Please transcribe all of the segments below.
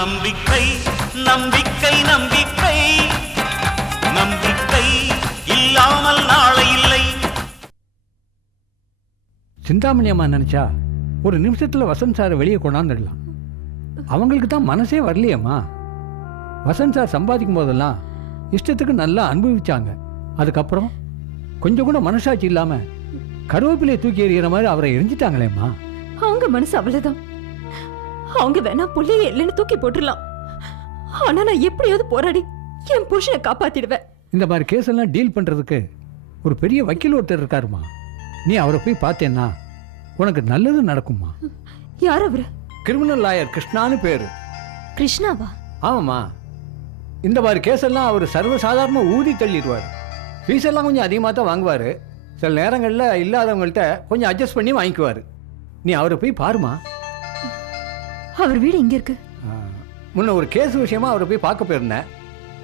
நம்பிக்கை நம்பிக்கை நம்பிக்கை நம்பிக்கை இல்லாமல் நாளை இல்லை. சிந்தாமணி அம்மா நினைச்சா ஒரு நிமிஷத்துல வசந்த் சாரை வெளியே கொண்டாந்துடலாம். அவங்களுக்கு தான் மனசே வரலையம்மா. வசந்த் சார் சம்பாதிக்கும் போதெல்லாம் இஷ்டத்துக்கு நல்லா அனுபவிச்சாங்க. அதுக்கப்புறம் கொஞ்சம் கூட மனசாட்சி இல்லாம கருவேப்பிலையை தூக்கி எறிகிற மாதிரி அவரை எரிஞ்சிட்டாங்களேம்மா. அவங்க மனசு அவ்வளவுதான். அவங்க வேணா புள்ளைய இல்லைன்னு தூக்கி போட்டுடலாம். ஆனா நான் எப்படியாவது போராடி என் புருஷனை காப்பாத்திடுவேன். இந்த மாதிரி கேஸ் எல்லாம் டீல் பண்றதுக்கு ஒரு பெரிய வக்கீல் ஒருத்தர் இருக்காருமா. நீ அவரை போய் பார்த்தேன்னா உனக்கு நல்லது நடக்குமா. யார் அவரு? கிரிமினல் லாயர் கிருஷ்ணான்னு பேரு. கிருஷ்ணாவா? ஆமாம்மா. இந்த மாதிரி கேஸ் எல்லாம் அவர் சர்வசாதாரண ஊதி தள்ளிடுவார். ஃபீஸ் எல்லாம் கொஞ்சம் அதிகமாக தான் வாங்குவார். சில நேரங்களில் இல்லாதவங்கள்ட்ட கொஞ்சம் அட்ஜஸ்ட் பண்ணி வாங்கிக்குவார். நீ அவரை போய் பாருமா. அவர் வீடு இங்க இருக்கு. முன்ன ஒரு கேஸ் விஷயமா அவரை போய் பார்க்க போயிருந்தேன்.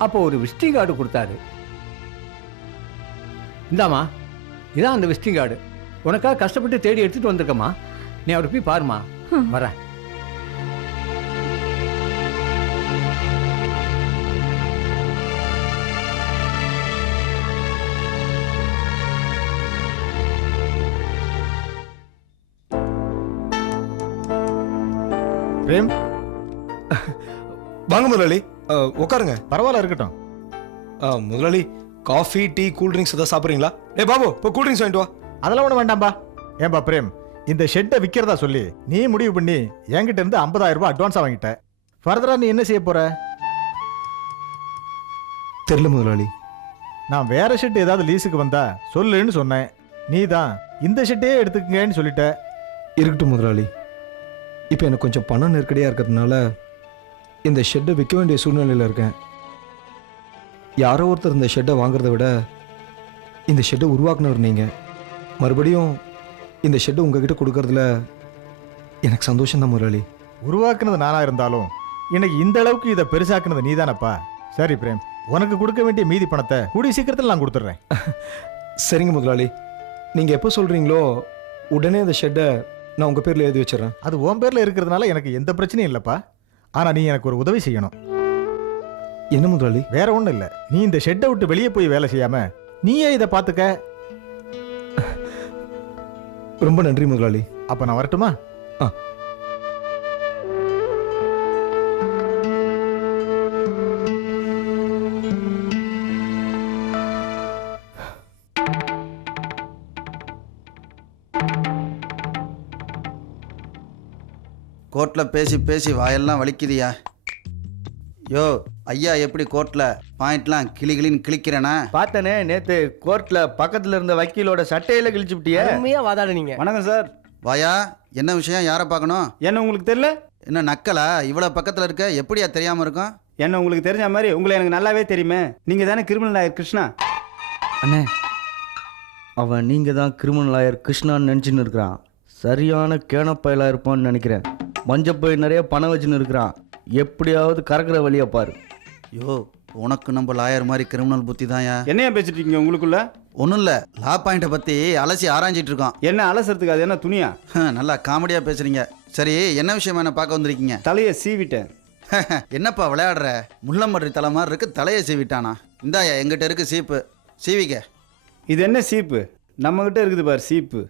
அப்போ ஒரு விசிட்டிங் கார்டு கொடுத்தாரு. இந்தாமா, இதான் அந்த விசிட்டிங் கார்டு. உனக்காக கஷ்டப்பட்டு தேடி எடுத்துட்டு வந்திருக்கம்மா. நீ அவரை போய் பாருமா. வரேன். பிரேம், வாங்க முதலாளி, உட்காருங்க. பரவாயில்ல இருக்கட்டும். முதலாளி, காஃபி டீ கூல் ட்ரிங்க்ஸ் ஏதாவது சாப்பிட்றீங்களா? பாபு, இப்போ கூல் ட்ரிங்க்ஸ் வாங்கிட்டு வா. அதெல்லாம் ஒன்றும் வேண்டாம்பா. ஏன்பா பிரேம், இந்த ஷெட்டை விற்கிறதா சொல்லி நீ முடிவு பண்ணி என்கிட்ட இருந்து 50,000 ரூபாய் அட்வான்ஸா வாங்கிட்ட. ஃபர்தரா நீ என்ன செய்ய போற? தெரியல முதலாளி. நான் வேற ஷெட் ஏதாவது லீஸுக்கு வந்தா சொல்லுன்னு சொன்னேன். நீ தான் இந்த ஷெட்டே எடுத்துக்கங்கன்னு சொல்லிட்ட. இருக்கட்டும் முதலாளி. இப்போ எனக்கு கொஞ்சம் பணம் நெருக்கடியாக இருக்கிறதுனால இந்த ஷெட்டை விற்க வேண்டிய சூழ்நிலையில் இருக்கேன். யாரோ ஒருத்தர் இந்த ஷெட்டை வாங்குறத விட இந்த ஷெட்டை உருவாக்குனவர் நீங்கள். மறுபடியும் இந்த ஷெட்டை உங்ககிட்ட கொடுக்கறதுல எனக்கு சந்தோஷம்தான் முதலாளி. உருவாக்குனது நானா இருந்தாலும் எனக்கு இந்த அளவுக்கு இதை பெருசாக்குனது நீதானப்பா. சரி பிரேம், உனக்கு கொடுக்க வேண்டிய மீதி பணத்தை கூடிய சீக்கிரத்தில் நான் கொடுத்துட்றேன். சரிங்க முதலாளி. நீங்கள் எப்போ சொல்கிறீங்களோ உடனே இந்த ஷெட்டை நான் உங்கள் பேரில் எழுதி வச்சிடறேன். அது உன் பேரில் இருக்கிறதுனால எனக்கு எந்த பிரச்சனையும் இல்லைப்பா. ஆனால் நீ எனக்கு ஒரு உதவி செய்யணும். என்ன முதலாளி? வேற ஒன்றும் இல்லை. நீ இந்த ஷெட்டை விட்டு வெளியே போய் வேலை செய்யாம நீயே இதை பார்த்துக்க. ரொம்ப நன்றி முதலாளி. அப்போ நான் வரட்டுமா? ஆ. கோர்ட்டில் பேசி பேசி வாயெல்லாம் வலிக்குதியா? யோ ஐயா, எப்படி கோர்ட்டில் பாயிண்ட்லாம் கிளின்னு கிளிக்கிறேனா? பார்த்தனே நேற்று கோர்ட்டில் பக்கத்தில் இருந்த வக்கீலோட சட்டையில் கிழிச்சு விட்டியே. உண்மையா வாதாடுனீங்க. வணக்கம் சார். வாயா, என்ன விஷயம்? யாரை பார்க்கணும்? என்ன உங்களுக்கு தெரியல? என்ன நக்கலா? இவ்வளோ பக்கத்தில் இருக்க, எப்படியா தெரியாமல் இருக்கும்? என்ன உங்களுக்கு தெரிஞ்ச மாதிரி உங்களை எனக்கு நல்லாவே தெரியுமே. நீங்கள் தானே கிரிமினல் லாயர் கிருஷ்ணா? அண்ணே, அவன் நீங்கள் தான் கிரிமினல் லாயர் கிருஷ்ணான்னு நினச்சின்னு இருக்கிறான். சரியான கேனப்பயலாக இருப்பான்னு நினைக்கிறேன். மஞ்சப்பை நிறைய பணம் வச்சுன்னு இருக்கிறான். எப்படியாவது கறக்கிற வழியை பாரு. யோ, உனக்கு நம்ம லாயர் மாதிரி கிரிமினல் புத்தி தான்யா. என்னையா பேசிட்டு இருக்கீங்க உங்களுக்குள்ள? ஒன்றும் இல்லை, லா பாயிண்ட்டை பற்றி அலசி ஆராய்ஞ்சிட்டு இருக்கோம். என்ன அலசறதுக்கு? அது என்ன துணியா? நல்லா காமெடியாக பேசுகிறீங்க. சரி, என்ன விஷயமா என்ன பார்க்க வந்திருக்கீங்க? தலையை சீவிட்டேன். என்னப்பா விளையாடுற? முள்ளம்பன்றி தலை மாதிரி இருக்கு, தலையை சீவிட்டானா? இந்தாயா, எங்கிட்ட இருக்கு சீப்பு, சீவிக்க. இது என்ன சீப்பு? நம்மகிட்ட இருக்குது பாரு சீப்பு.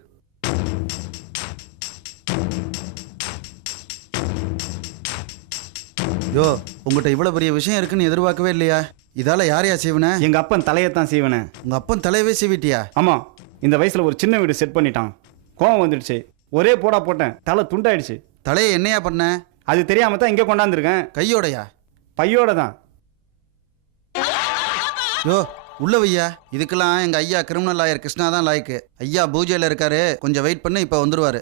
யோ, உங்கள்கிட்ட இவ்வளோ பெரிய விஷயம் இருக்குன்னு எதிர்பார்க்கவே இல்லையா? இதால் யாரையா சீவன? எங்கள் அப்பன் தலையைத்தான் சீவனேன். உங்கள் அப்பன் தலையவே சீவிட்டியா? ஆமாம், இந்த வயசில் ஒரு சின்ன வீடு செட் பண்ணிட்டான். கோவம் வந்துடுச்சு, ஒரே போடா போட்டேன், தலை துண்டாயிடுச்சு. தலையை என்னையா பண்ண? அது தெரியாம தான் இங்கே கொண்டாந்துருக்கேன். கையோடையா? பையோட தான். யோ, உள்ள வையா. இதுக்கெல்லாம் எங்கள் ஐயா கிரிமினல் லாயர் கிருஷ்ணா தான் லாய்க்கு. ஐயா பூஜையில் இருக்காரு, கொஞ்சம் வெயிட் பண்ணு, இப்போ வந்துடுவார்.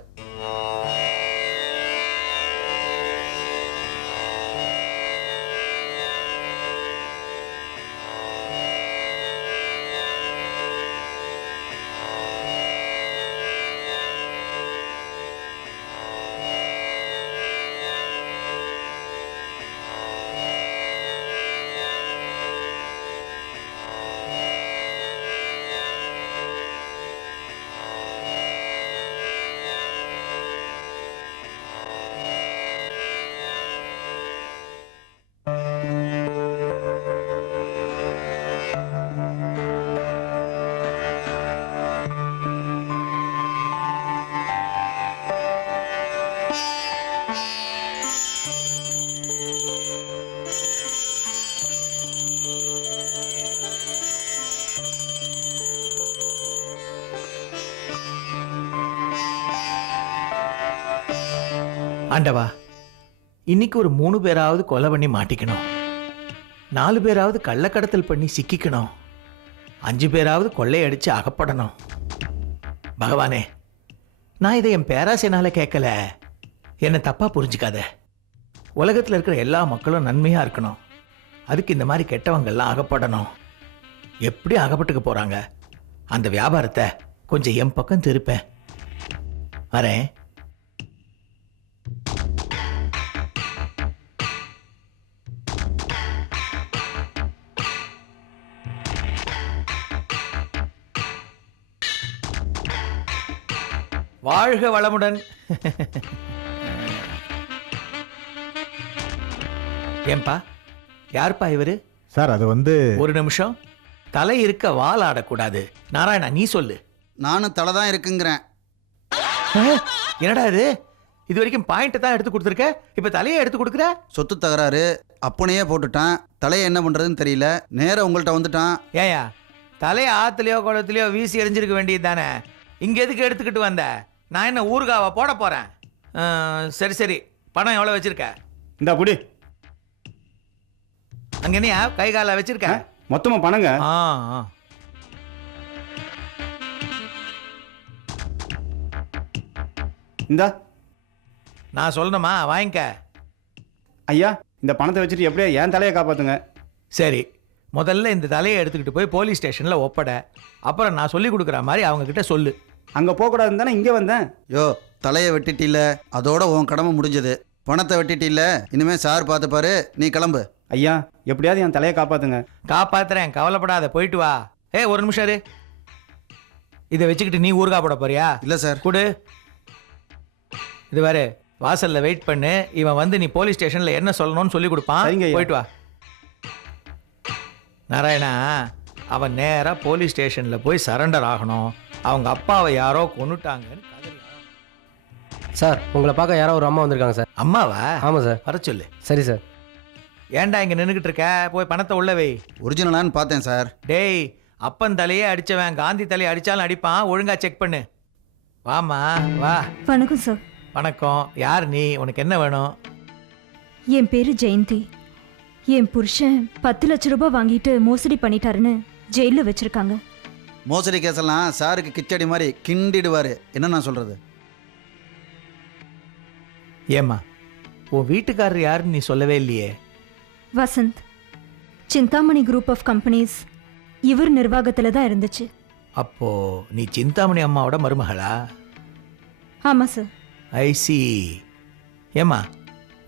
ஆண்டவா, இன்னைக்கு ஒரு 3 பேராவது கொலை பண்ணி மாட்டிக்கணும், 4 பேராவது கள்ளக்கடத்தல் பண்ணி சிக்கிக்கணும், 5 பேராவது கொள்ளையடிச்சு அகப்படணும். பகவானே, நான் இதை என் பேராசைனால கேட்கல, என்னை தப்பா புரிஞ்சுக்காத. உலகத்தில் இருக்கிற எல்லா மக்களும் நன்மையா இருக்கணும், அதுக்கு இந்த மாதிரி கெட்டவங்கெல்லாம் அகப்படணும். எப்படி அகப்பட்டுக்க போறாங்க? அந்த வியாபாரத்தை கொஞ்சம் என் பக்கம் திருப்பேன். வரேன். வாழ்க வளமுடன். ஏன்பா, யாருப்பா இவரு? சார் அது வந்து ஒரு நிமிஷம். தலை இருக்க வால் ஆடக்கூடாது. நாராயணா, நீ சொல்லு. நானும் தலை தான் இருக்குங்கிறேன். என்னடா இது? இது வரைக்கும் பாயிண்ட் தான் எடுத்து கொடுத்துருக்க, இப்ப தலையை எடுத்து கொடுக்குற? சொத்து தகராறு அப்பனையே போட்டுட்டான், தலையை என்ன பண்ணுறதுன்னு தெரியல, நேராக உங்கள்கிட்ட வந்துட்டான். ஏயா, தலையை ஆத்துலையோ குளத்துலையோ வீசி எறிஞ்சிருக்க வேண்டியது தானே, இங்க எதுக்கு எடுத்துக்கிட்டு வந்த? நான் என்ன ஊறுகாவா போட போறேன்? சரி சரி, பணம் எவ்வளோ வச்சிருக்க? இந்தா புடி. அங்க என்னையா கை கால வச்சிருக்க? மொத்தமா பணங்க. ஆ ஆ. இந்தா நான் சொல்லணுமா? வாங்கிக்க. ஐயா, இந்த பணத்தை வச்சுட்டு எப்படியா என் தலையை காப்பாத்துங்க. சரி, முதல்ல இந்த தலையை எடுத்துக்கிட்டு போய் போலீஸ் ஸ்டேஷனில் ஒப்பட, அப்புறம் நான் சொல்லி கொடுக்குற மாதிரி அவங்க கிட்ட சொல்லு. அங்கே போகக்கூடாதுன்னு தானே இங்கே வந்தேன். யோ, தலையை வெட்டிட்டில்ல, அதோட உன் கடமை முடிஞ்சது. பணத்தை வெட்டிட்டில்ல, இனிமே சார் பார்த்துப்பாரு, நீ கிளம்பு. ஐயா, எப்படியாவது என் தலையை காப்பாத்துங்க. காப்பாத்துறேன், கவலைப்படாத, போயிட்டு வா. ஒரு நிமிஷம் இரு. இதை வச்சுக்கிட்டு நீ ஊறுகா போட போறியா? இல்லை சார். கொடு. இது வேறு வாசல்ல வெயிட் பண்ணு, இவன் வந்து நீ போலீஸ் ஸ்டேஷன்ல என்ன சொல்லணும்னு சொல்லி கொடுப்பான். சரிங்க ஐயா. போயிட்டு வா. நாராயணா, அவன் நேரா போலீஸ் ஸ்டேஷன்ல போய் சரண்டர் ஆகணும். அவங்க அப்பாவை யாரோ கொன்னுட்டாங்கன்னு கதறி. சார், உங்களை பார்க்க யாரோ ஒரு அம்மா வந்திருக்காங்க சார். அம்மாவா? ஆமாம் சார். வர சொல்லு. சரி சார். ஏன்டா இங்க நின்றுக்கிட்டு இருக்க? போய் பணத்தை உள்ள வை. ஒரிஜினலான்னு பார்த்தேன் சார். டேய், அப்பன் தலையே அடிச்சவன் காந்தி தலையை அடிச்சாலும் அடிப்பான், ஒழுங்கா செக் பண்ணு. வாமா வா. வணக்கம் சார். வணக்கம். யார் நீ? உனக்கு என்ன வேணும்? என் பேரு ஜெயந்தி. என் புருஷன் 10 லட்ச ரூபாய் வாங்கிட்டு மோசடி பண்ணிட்டாருன்னு ஜெயில வச்சிருக்காங்க. மோசடி கேஸெல்லாம் சாருக்கு கிச்சடி மாதிரி கிண்டிடுவார். என்ன நான் சொல்கிறது? ஏம்மா, உன் வீட்டுக்காரர் யாருன்னு நீ சொல்லவே இல்லையே. Vasanth, Chintamani group of companies இவர் நிர்வாகத்தில் தான் இருந்துச்சு. அப்போ நீ சிந்தாமணி அம்மாவோட மருமகளா? ஆமாம் சார். ஐசி. ஏம்மா,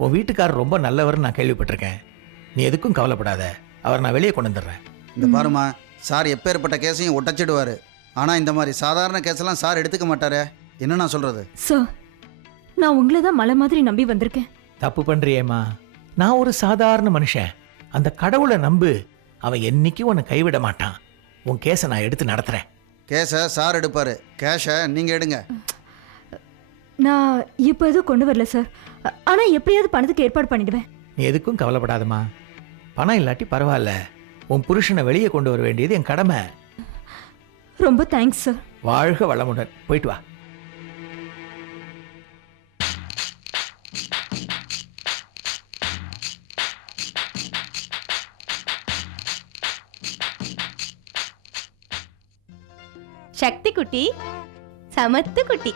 உன் வீட்டுக்காரர் ரொம்ப நல்லவர்னு நான் கேள்விப்பட்டிருக்கேன். நீ எதுக்கும் கவலைப்படாத, அவர் நான் வெளியே கொண்டு வந்துடுறேன். இந்த பாருமா, சார் எப்பேற்பட்ட கேஸையும் ஒட்டச்சிடுவார். ஆனால் இந்த மாதிரி சாதாரண கேஸெல்லாம் சார் எடுத்துக்க மாட்டாரே. என்ன நான் சொல்கிறது? சார், நான் உங்களை தான் மலை மாதிரி நம்பி வந்திருக்கேன். தப்பு பண்றியேம்மா. நான் ஒரு சாதாரண மனுஷன். அந்த கடவுளை நம்பு, அவன் என்னைக்கும் உன்னை கைவிட மாட்டான். உன் கேஸை நான் எடுத்து நடத்துறேன். கேஸை சார் எடுப்பார், கேஷை நீங்கள் எடுங்க. நான் இப்போ எதுவும் கொண்டு வரல சார். ஆனால் எப்படியாவது பணத்துக்கு ஏற்பாடு பண்ணிடுவேன். நீ எதுக்கும் கவலைப்படாதம்மா. பணம் இல்லாட்டி பரவாயில்ல, உன் புருஷனை வெளியே கொண்டு வர வேண்டியது என் கடமை. ரொம்ப தேங்க்ஸ் சார். வாழ்க வளமுடன். போயிட்டு வா. சக்தி குட்டி, சமத்து குட்டி.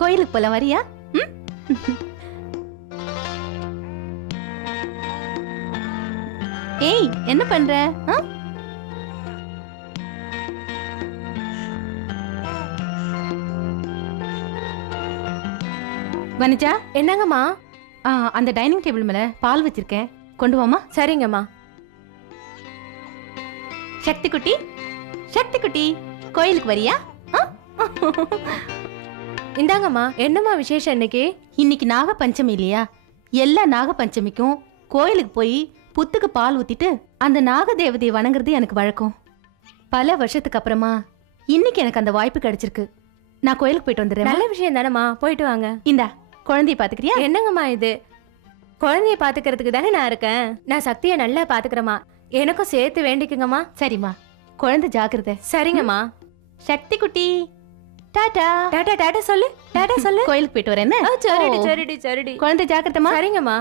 கோயிலுக்கு போலாம், வரியா? ஏய், என்ன பண்ற? வனிஜா, என்னங்கம்மா? அந்த டைனிங் டேபிள் மேல பால் வச்சிருக்கேன், கொண்டு வாமா. சரிங்கம்மா. சக்தி குட்டி, சக்தி குட்டி, கோயிலுக்கு வரியா? இந்தாங்கம்மா. என்னம்மா விசேஷம் இன்னைக்கு? இன்னைக்கு நாக பஞ்சமி இல்லையா? எல்லா நாக பஞ்சமிக்கும் கோயிலுக்கு போய் புத்துக்கு பால் ஊத்திட்டு அந்த நாக தேவதையை வணங்குறது எனக்கு வழக்கம். பல வருஷத்துக்கு அப்புறமா இன்னைக்கு எனக்கு அந்த வாய்ப்பு கிடைச்சிருக்கு. நான் கோயிலுக்கு போயிட்டு வந்துடுறேன். நல்ல விஷயம் தானம்மா, போயிட்டு வாங்க. இந்தா, குழந்தைய பாத்துக்கிறியா? என்னங்கம்மா இது? குழந்தைய பாத்துக்கிறதுக்கு தானே நான் இருக்கேன். நான் சக்தியை நல்லா பாத்துக்கிறேம்மா, எனக்கும் சேர்த்து வேண்டிக்குங்கம்மா. சரிம்மா, குழந்தை ஜாக்கிரதை. சரிங்கம்மா. சக்தி குட்டி, டாடா டாடா டாடா சொல்லு டாடா சொல்லு கோயிலுக்கு போயிட்டு வரேன் ஆ, சரிடி சரிடி சரிடி குழந்தை ஜாக்கிரதமா. சரிங்கம்மா.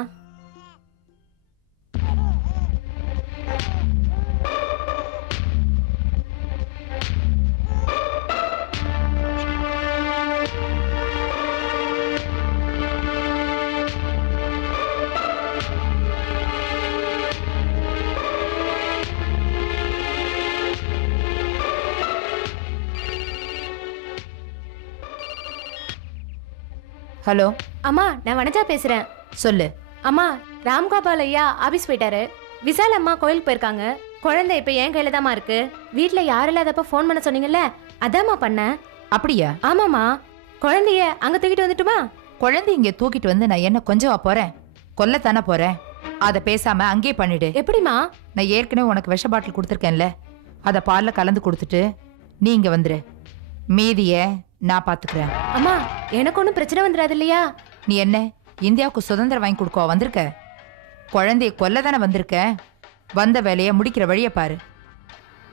ஹலோ அம்மா நான் வனஜா பேசுறேன். சொல்லு. அம்மா ராம்கோபால் ஐயா ஆபீஸ் போயிட்டாரு. விசால் அம்மா கோயிலுக்கு போயிருக்காங்க. குழந்தை இப்ப என் கையில தாம்மா இருக்கு. வீட்ல யாரும் இல்லாதப்ப ஃபோன் பண்ண சொன்னீங்கல்ல, அதாம்மா பண்ணேன். அப்படியா? ஆமாம்மா. குழந்தைய அங்க தூக்கிட்டு வந்துட்டுமா? குழந்தை இங்க தூக்கிட்டு வந்து நான் என்ன கொஞ்சமா போறேன்? கொல்லத்தானே போறேன். அதை பேசாம அங்கேயே பண்ணிடு. எப்படிமா? நான் ஏற்கனவே உனக்கு விஷ பாட்டில் கொடுத்துருக்கேன்ல, அதை பாலில் கலந்து கொடுத்துட்டு நீ இங்க வந்துரு. மீதிய நான் பாத்துக்கிறேன். அம்மா எனக்கு ஒன்றும் பிரச்சனை வந்துடாது இல்லையா? நீ என்ன இந்தியாவுக்கு சுதந்திரம் வாங்கி கொடுக்கவா வந்திருக்க? குழந்தைய கொல்லதானே வந்திருக்க. வந்த வேலையை முடிக்கிற வழியை பாரு.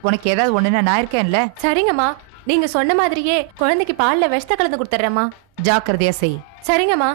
உனக்கு ஏதாவது ஒண்ணுன்னா நான் இருக்கேன்ல. சரிங்கம்மா, நீங்க சொன்ன மாதிரியே குழந்தைக்கு பால்ல விஷத்தை கலந்து கொடுத்துட்றேம்மா. ஜாக்கிரதையா செய். சரிங்கம்மா.